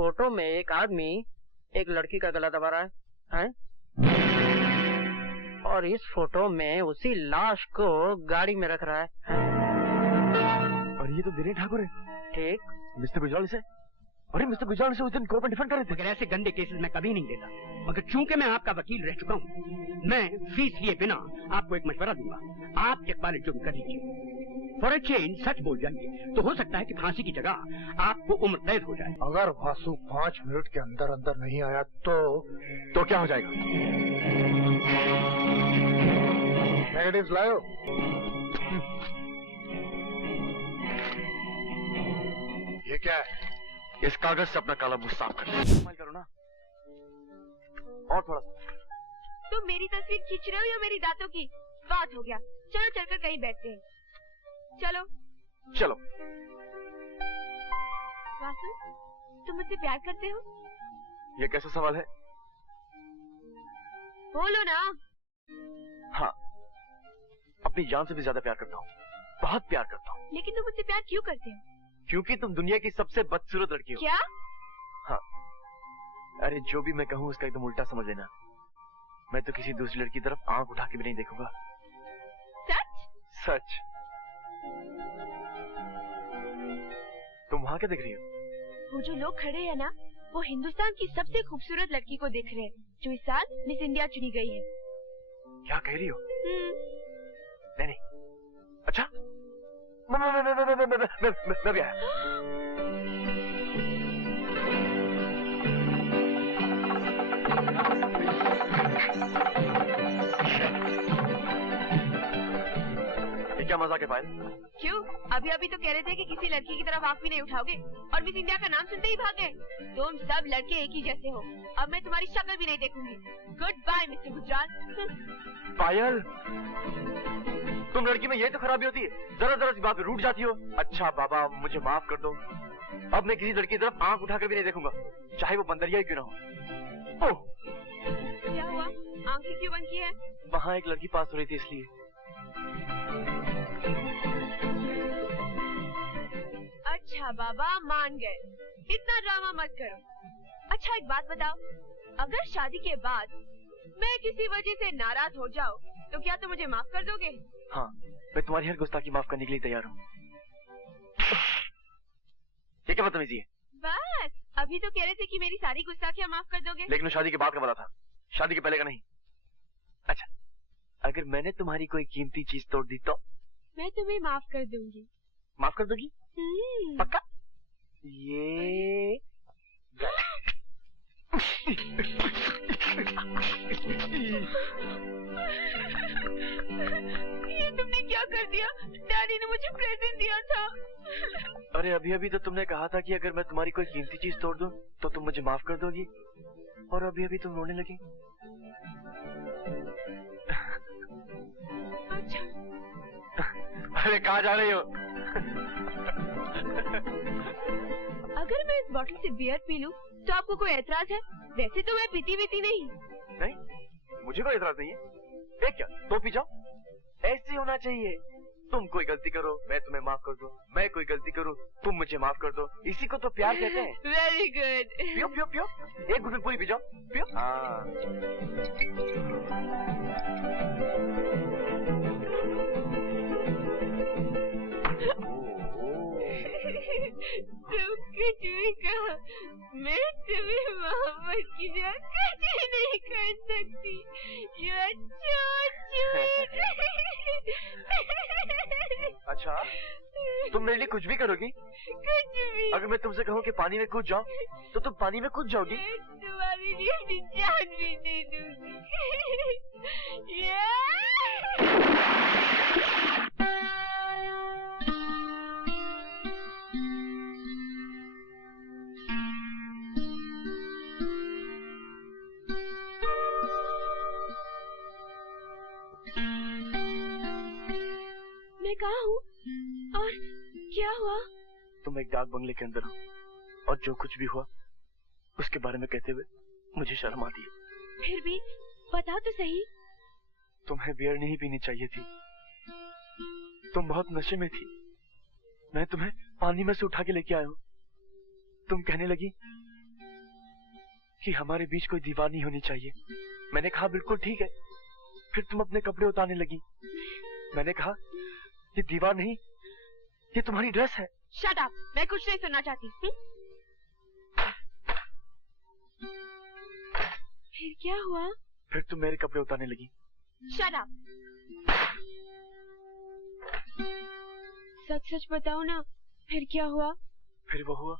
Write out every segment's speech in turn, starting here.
Photo में एक आदमी एक लड़की का गला दबा रहा है? और इस फोटो में उसी लाश को गाड़ी में रख रहा है? और ये तो दिनेश ठाकुर है। ठीक। मिस्टर गुजराल से, अरे मिस्टर गुजराल से उस दिन कोर्ट में डिफेंड कर रहे थे। मगर ऐसे गंदे केसेस मैं कभी नहीं लेता, मगर चूंकि मैं आपका वकील रह चुका हूँ, मैं फीस लिए बिना आपको एक मशवरा दूंगा। आप एक बार जुर्म कर लीजिए, फॉर ए चेंज सच बोल जाइए, तो हो सकता है कि फांसी की जगह आपको उम्र कैद हो जाए। अगर वासु 5 मिनट के अंदर अंदर नहीं आया तो क्या हो जाएगा? नेगेटिव्स लाओ। ये क्या है? इस कागज से अपना काला मुंह साफ करो ना। और थोड़ा सा। तुम मेरी तस्वीर खींच रहे हो या मेरी दांतों की? बात हो गया, चलो चलकर कहीं बैठते हैं। चलो चलो। वासु, तुम मुझसे प्यार करते हो? ये कैसा सवाल है? बोलो ना। हाँ, अपनी जान से भी ज्यादा प्यार करता हूँ, बहुत प्यार करता हूँ। लेकिन तुम मुझसे प्यार क्यों करते हो? क्योंकि तुम दुनिया की सबसे बदसूरत लड़की हो। क्या? हाँ, अरे जो भी मैं कहूँ उसका एकदम उल्टा समझ लेना। मैं तो किसी दूसरी लड़की की तरफ आंख उठा के भी नहीं देखूंगा। सच? सच। तुम वहाँ क्या देख रही हो? वो जो लोग खड़े हैं ना, वो हिंदुस्तान की सबसे खूबसूरत लड़की को देख रहे हैं, जो इस साल मिस इंडिया चुनी गई है। क्या कह रही हो? नहीं। अच्छा, मैं भी आया। ये क्या मजाक है पायल? क्यों? अभी अभी तो कह रहे थे कि किसी लड़की की तरफ आंख भी नहीं उठाओगे, और मिस इंडिया का नाम सुनते ही भाग गए। तुम सब लड़के एक ही जैसे हो। अब मैं तुम्हारी शक्ल भी नहीं देखूंगी। Good bye mister Gujral. Payal, तुम लड़की में यही तो खराबी होती है, जरा जरा सी बात में रूठ जाती हो। अच्छा बाबा, मुझे माफ कर दो। अब मैं किसी लड़की की तरफ आंख उठाकर भी नहीं देखूंगा, चाहे वो बंदरिया ही क्यों ना हो। ओह, क्या हुआ? आंखें क्यों बंद की है? वहाँ एक लड़की पास हो रही थी इसलिए। अच्छा बाबा, मान गए। इतना ड्रामा मत करो। अच्छा एक बात बताओ, अगर शादी के बाद मैं किसी वजह से नाराज हो जाऊँ तो क्या तुम मुझे माफ कर दोगे? हाँ, मैं तुम्हारी हर गुस्ताखी माफ करने के लिए तैयार हूँ। ये क्या बदतमीजी है? बस, अभी तो कह रहे थे कि मेरी सारी गुस्ताखियाँ माफ कर दोगे। लेकिन वो शादी के बाद का वादा था, शादी के पहले का नहीं। अच्छा, अगर मैंने तुम्हारी कोई कीमती चीज तोड़ दी तो? मैं तुम्हें माफ कर दूंगी। माफ कर दोगी? पक्का? ये तुमने क्या कर दिया? डैडी ने मुझे प्रेजेंट दिया था। अरे अभी अभी तो तुमने कहा था कि अगर मैं तुम्हारी कोई कीमती चीज तोड़ दूं तो तुम मुझे माफ कर दोगी, और अभी अभी तुम रोने लगी। अच्छा। अरे कहाँ जा रही हो? अगर मैं इस बोतल से बियर पी लूं तो आपको कोई एतराज है? वैसे तो मैं पीती नहीं। नहीं, मुझे कोई एतराज नहीं है। एक क्या, तो पी जाओ। ऐसे होना चाहिए। तुम कोई गलती करो, मैं तुम्हें माफ कर दूं। मैं कोई गलती करूं, तुम मुझे माफ कर दो। इसी को तो प्यार कहते हैं। Very good. पियो पियो पियो, एक घुट में पूरी पी जाओ। पियो। हाँ। तुम कुछ भी कहो, मैं तुम्हें मोहब्बत की जगह कुछ नहीं कर सकती। अच्छा, तुम मेरे लिए कुछ भी करोगी? कुछ भी। अगर मैं तुमसे कहूँ कि पानी में कूद जाओ तो तुम पानी में कूद जाओगी? तुम्हारे लिए अपनी जान भी दे दूंगी। मैं कहाँ हूँ और क्या हुआ? तुम एक डाक बंगले के अंदर हो, और जो कुछ भी हुआ उसके बारे में कहते हुए मुझे शर्म आती है। फिर भी बताओ तो सही। तुम्हें बियर नहीं पीनी चाहिए थी, तुम बहुत नशे में थी। मैं तुम्हें पानी में से उठा के लेके आया हूँ। तुम कहने लगी कि हमारे बीच कोई दीवार नहीं होनी चाहिए। मैंने कहा बिल्कुल ठीक है। फिर तुम अपने कपड़े उतारने लगी। मैंने कहा ये दीवार नहीं, ये तुम्हारी ड्रेस है। शट अप, मैं कुछ नहीं सुनना चाहती। फिर क्या हुआ? फिर तुम मेरे कपड़े उतारने लगी। Shut up. सच सच बताओ ना, फिर क्या हुआ? फिर वो हुआ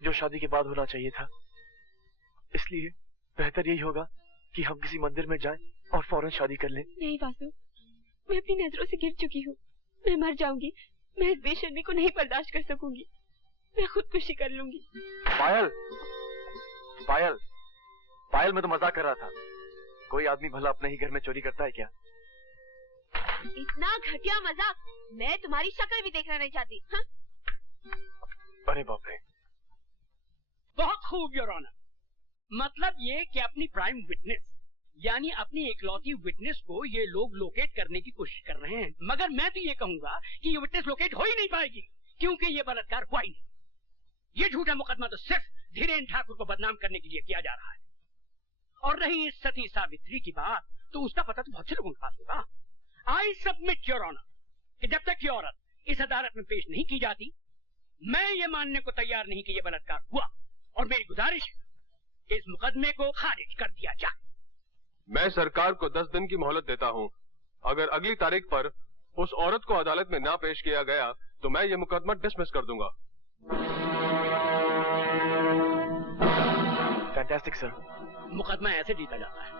जो शादी के बाद होना चाहिए था। इसलिए बेहतर यही होगा कि हम किसी मंदिर में जाएं और फौरन शादी कर लें। नहीं वासु, मैं अपनी नजरों से गिर चुकी हूँ। मैं मर जाऊंगी। मैं इस बेशर्मी को नहीं बर्दाश्त कर सकूंगी। मैं खुदकुशी कर लूंगी। पायल, पायल, पायल, मैं तो मजाक कर रहा था। कोई आदमी भला अपने ही घर में चोरी करता है क्या? इतना घटिया मजाक मैं तुम्हारी शक्ल भी देखना नहीं चाहती। हाँ? अरे बाप रे। बहुत खूब योर ऑनर। मतलब ये कि अपनी प्राइम विटनेस यानी अपनी इकलौती विटनेस को ये लोग लोकेट करने की कोशिश कर रहे हैं, मगर मैं तो ये कहूंगा कि ये विटनेस लोकेट हो ही नहीं पाएगी, क्योंकि ये बलात्कार हुआ ही नहीं। ये झूठा मुकदमा तो सिर्फ धीरेन्द्र ठाकुर को बदनाम करने के लिए किया जा रहा है। और रही इस सती सावित्री की बात, तो उसका पता तो बहुत से लोगों के पास होगा। आई सबमिट योर ऑनर कि जब तक ये औरत इस अदालत में पेश नहीं की जाती, मैं ये मानने को तैयार नहीं कि ये बलात्कार हुआ। और मेरी गुजारिश है कि इस मुकदमे को खारिज कर दिया जाए। मैं सरकार को 10 दिन की मोहलत देता हूं। अगर अगली तारीख पर उस औरत को अदालत में ना पेश किया गया तो मैं ये मुकदमा डिसमिस कर दूंगा। Fantastic sir. मुकदमा ऐसे जीता जाता है।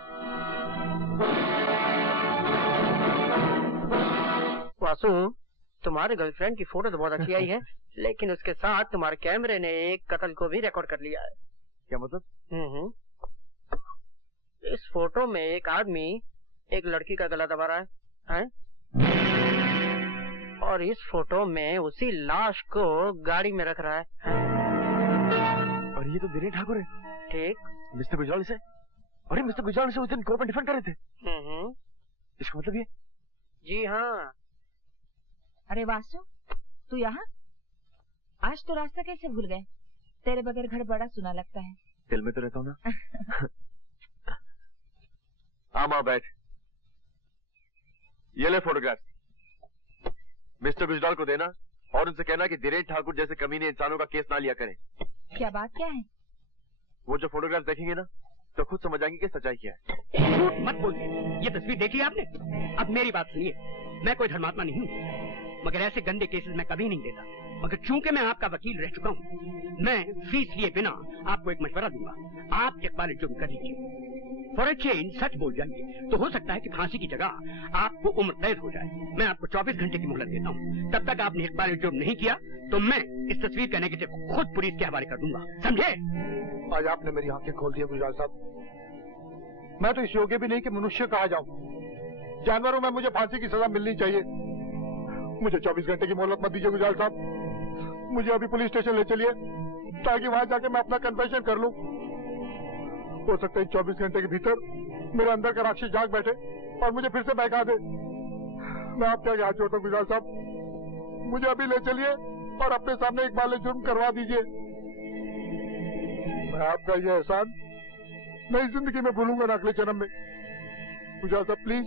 वासु, तुम्हारे गर्लफ्रेंड की फोटो तो बहुत अच्छी आई है, लेकिन उसके साथ तुम्हारे कैमरे ने एक कत्ल को भी रिकॉर्ड कर लिया है। क्या मतलब? इस फोटो में एक आदमी एक लड़की का गला दबा रहा है? और इस फोटो में उसी लाश को गाड़ी में रख रहा है। और ये तो धीरेन्द्र ठाकुर है। ठीक। मिस्टर गुजराल से, अरे मिस्टर गुजराल से उस दिन कोर्ट में डिफेंड कर रहे थे। इसका मतलब ये? जी हाँ। अरे वासु, तू यहाँ? आज तो रास्ता कैसे भूल गए? तेरे बगैर घर बड़ा सुना लगता है। दिल में तो रहता हूँ ना। माँ बैठ। ये ले फोटोग्राफ। मिस्टर गुजराल को देना और उनसे कहना कि धीरेन्द्र ठाकुर जैसे कमीने इंसानों का केस ना लिया करें। क्या बात क्या है? वो जो फोटोग्राफ देखेंगे ना तो खुद समझ आएंगे कि सच्चाई क्या है। झूठ मत बोलिए। ये तस्वीर देखी आपने? अब मेरी बात सुनिए। मैं कोई धर्मात्मा नहीं हूँ, मगर ऐसे गंदे केसेस मैं कभी नहीं देता। मगर चूंकि मैं आपका वकील रह चुका हूँ, मैं फीस लिए बिना आपको एक मशवरा दूंगा। आप इकबाल जुर्म कर लीजिए। फॉर ए चेंज सच बोल जाइए, तो हो सकता है कि फांसी की जगह आपको उम्र कैद हो जाए। मैं आपको 24 घंटे की मोहलत देता हूँ। तब तक आपने इकबाल जुर्म नहीं किया तो मैं इस तस्वीर का नेगेटिव खुद पुलिस के हवाले कर दूंगा, समझे? आज आपने मेरी आंखें खोल दी गुजराल साहब। मैं तो इस योग्य भी नहीं कि मनुष्य कहा जाऊं। जानवरों में मुझे फांसी की सजा मिलनी चाहिए। मुझे 24 घंटे की मोहलत मत दीजिए गुजराल साहब। मुझे अभी पुलिस स्टेशन ले चलिए ताकि वहां जाके मैं अपना कन्फेशन कर लूं। हो सकता है 24 घंटे के भीतर मेरे अंदर का राक्षस जाग बैठे और मुझे फिर से बहका दे। मैं आपके आगे हाथ जोड़ता हूं गुजराल साहब, मुझे अभी ले चलिए और अपने सामने इकबाल जुर्म करवा दीजिए। मैं आपका ये एहसान नई जिंदगी में भूलूंगा ना अगले जन्म में। गुजराल साहब प्लीज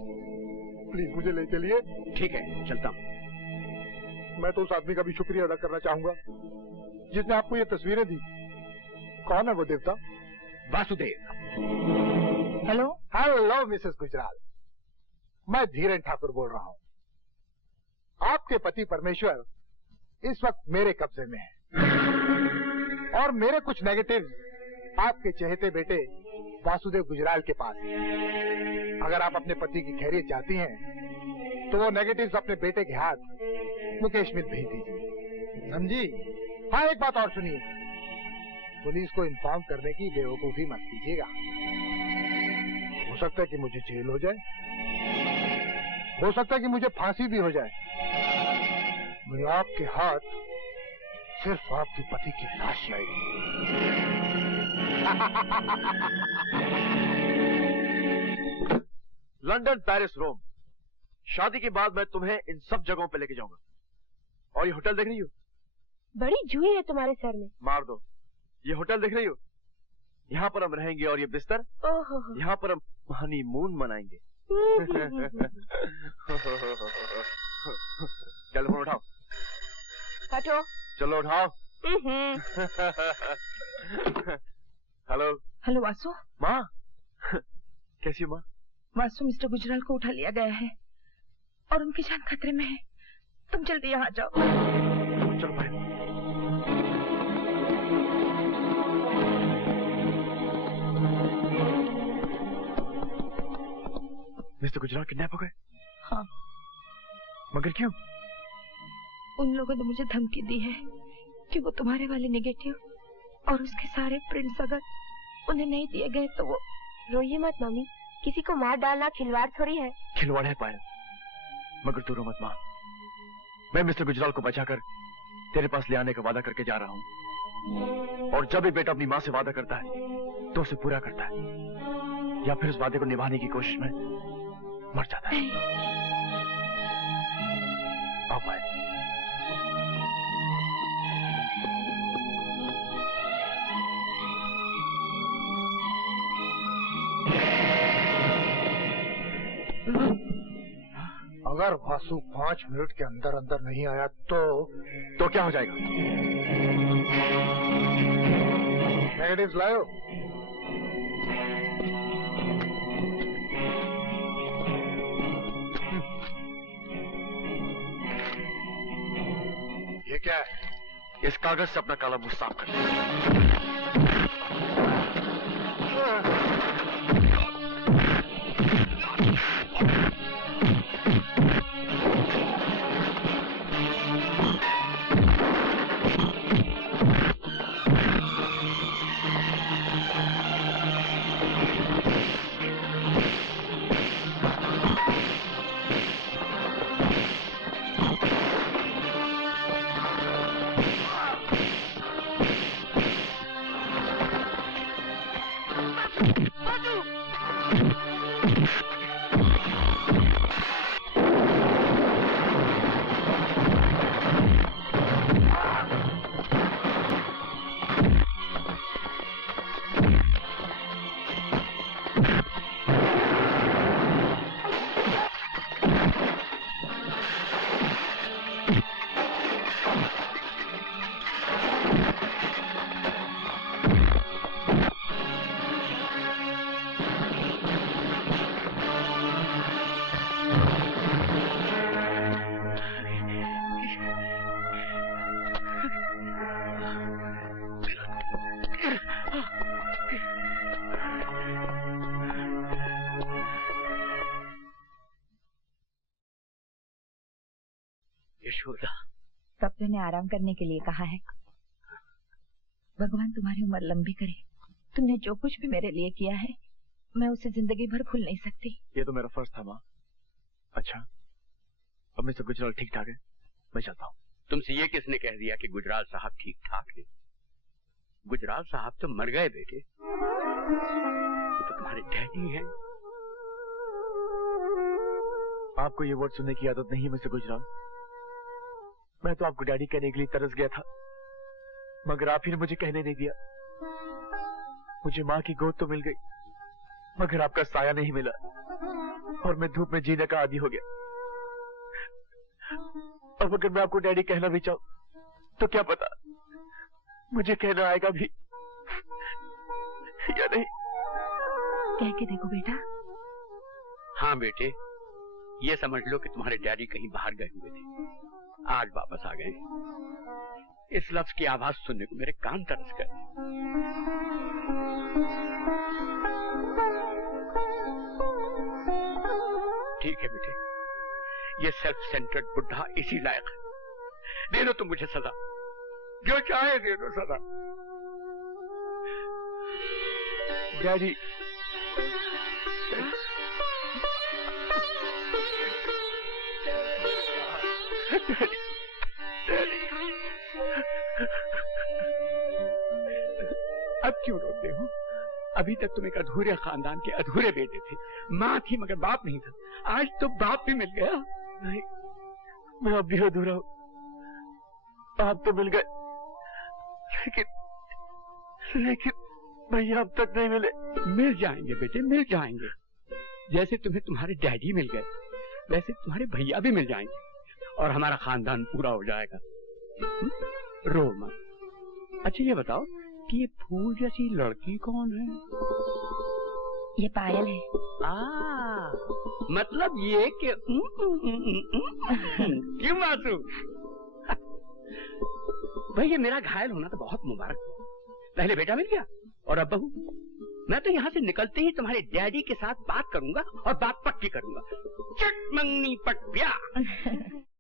प्लीज मुझे ले चलिए। ठीक है, चलता हूँ। मैं तो उस आदमी का भी शुक्रिया अदा करना चाहूंगा जिसने आपको ये तस्वीरें दी। कौन है वो देवता? Vasudev. Hello hello Mrs Gujral, मैं धीरेन्द्र ठाकुर बोल रहा हूँ। आपके पति परमेश्वर इस वक्त मेरे कब्जे में है और मेरे कुछ नेगेटिव आपके चहेते बेटे वासुदेव गुजराल के पास है। अगर आप अपने पति की खैरियत चाहती हैं तो वो नेगेटिव्स अपने बेटे के हाथ मुकेश मित भेज दीजिए, समझी? हाँ, एक बात और सुनिए, पुलिस को इन्फॉर्म करने की बेवकूफी मत कीजिएगा। हो सकता है कि मुझे जेल हो जाए, हो सकता है कि मुझे फांसी भी हो जाए। मैं आपके हाथ सिर्फ आपके पति की लाश आएगी। लंदन, पेरिस, रोम, शादी के बाद मैं तुम्हें इन सब जगहों पे लेके जाऊंगा। और ये होटल देख रही हो? बड़ी जुई है तुम्हारे सर में। मार दो। ये होटल देख रही हो? यहाँ पर हम रहेंगे और ये बिस्तर, यहाँ पर हम हनीमून मनाएंगे। चलो फोन उठाओ। हटो। चलो उठाओ। हेलो। हेलो वासु। माँ कैसी हो माँ? वासु, मिस्टर गुजराल को उठा लिया गया है और उनकी जान खतरे में है। तुम जल्दी यहाँ जाओ। चलो भाई। मिस्टर गुजराल किडनैप हो गए? हाँ। मगर क्यों? उन लोगों ने मुझे धमकी दी है कि वो तुम्हारे वाले नेगेटिव और उसके सारे प्रिंट्स अगर उन्हें नहीं दिए गए तो वो। रोइए मत मामी, किसी को मार डालना खिलवाड़ थोड़ी है। खिलवाड़ है पायल, मगर तू रो मत माँ। मैं मिस्टर गुजराल को बचाकर तेरे पास ले आने का वादा करके जा रहा हूँ, और जब भी बेटा अपनी माँ से वादा करता है तो उसे पूरा करता है, या फिर उस वादे को निभाने की कोशिश में मर जाता है। आओ पायल। अगर वासु 5 मिनट के अंदर अंदर नहीं आया तो क्या हो जाएगा? नेगेटिव्स लाओ। ये क्या है? इस कागज से अपना काला मुंह साफ कर। डॉक्टर ने आराम करने के लिए कहा है। भगवान तुम्हारी उम्र लंबी करे। तुमने जो कुछ भी मेरे लिए किया है मैं उसे जिंदगी भर भूल नहीं सकती। ये तो मेरा फर्ज था माँ। अच्छा, अब मिस्टर गुजराल ठीक ठाक है, मैं चलता हूँ। तुमसे ये किसने कह दिया कि गुजराल साहब ठीक ठाक है? गुजराल साहब तो मर गए बेटे। वो तो तुम्हारे डैडी हैं। आपको ये वर्ड सुनने की आदत नहीं है मिस्टर गुजराल। मैं तो आपको डैडी कहने के लिए तरस गया था, मगर आप ही ने मुझे कहने नहीं दिया। मुझे माँ की गोद तो मिल गई, मगर आपका साया नहीं मिला, और मैं धूप में जीने का आदी हो गया। अब अगर मैं आपको डैडी कहना भी चाहूं तो क्या पता मुझे कहना आएगा भी या नहीं। कह के देखो बेटा। हाँ बेटे, ये समझ लो कि तुम्हारे डैडी कहीं बाहर गए हुए थे, आज वापस आ गए। इस लफ्ज की आवाज सुनने को मेरे कान तरस गए। ठीक है बेटे, ये सेल्फ सेंटर्ड बुढ़ा इसी लायक है। दे दो तुम मुझे सजा, जो चाहे दे दो सजा। डैडी, अब क्यों रोते हो? अभी तक तुम एक अधूरे खानदान के अधूरे बेटे थे। माँ थी मगर बाप नहीं था, आज तो बाप भी मिल गया। नहीं, मैं अब भी अधूरा हूँ। आप तो मिल गए, लेकिन भैया अब तक नहीं मिले। मिल जाएंगे बेटे, मिल जाएंगे। जैसे तुम्हें तुम्हारे डैडी मिल गए वैसे तुम्हारे भैया भी मिल जाएंगे और हमारा खानदान पूरा हो जाएगा। रो मत। अच्छा ये बताओ कि ये फूल जैसी लड़की कौन है? ये पायल है। मतलब ये कि क्यों मासू? भाई ये मेरा घायल होना तो बहुत मुबारक हुआ। पहले बेटा मिल गया और अब बहू। मैं तो यहाँ से निकलते ही तुम्हारे डैडी के साथ बात करूंगा और बात पक्की करूंगा। चट मंगनी पट ब्याह।